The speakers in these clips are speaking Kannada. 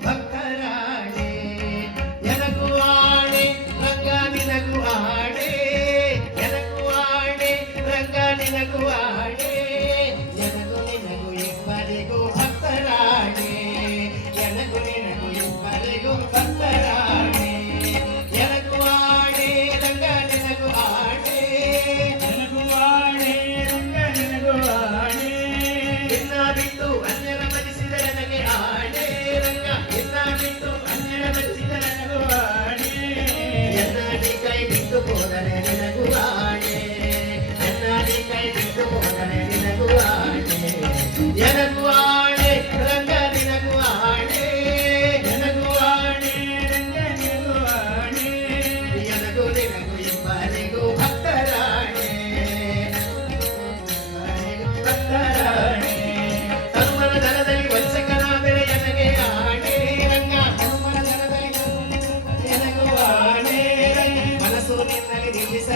ಭಕ್ತರಾಣೆ ಎನಗು ಆಣೆ, ರಂಗ ನಿನಗು ಆಣೆ ಎನಗು ಆಣೆ, ರಂಗ ನಿನಗು ಆಣೆ ನಿನಗು ಇಬ್ಬರಿಗೂ ಭಕ್ತರಾಣೆ ಎನಗು ನಿನಗು ಇಬ್ಬರಿಗೂ ಭಕ್ತರ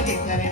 ಕಟ್ಟಿರ್ತಾರೆ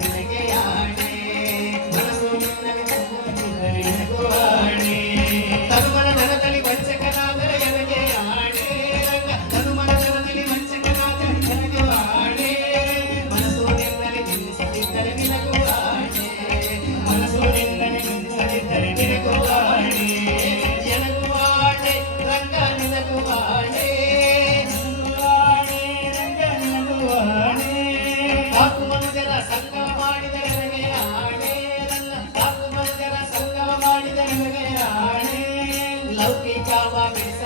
love ki chawa mein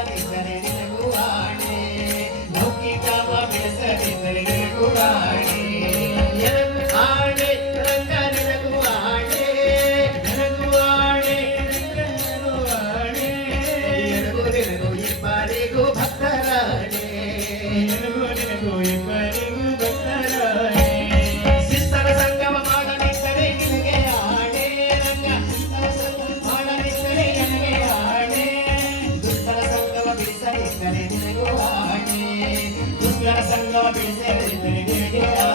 ಸಂಗ ಬಿಡಿಸಿ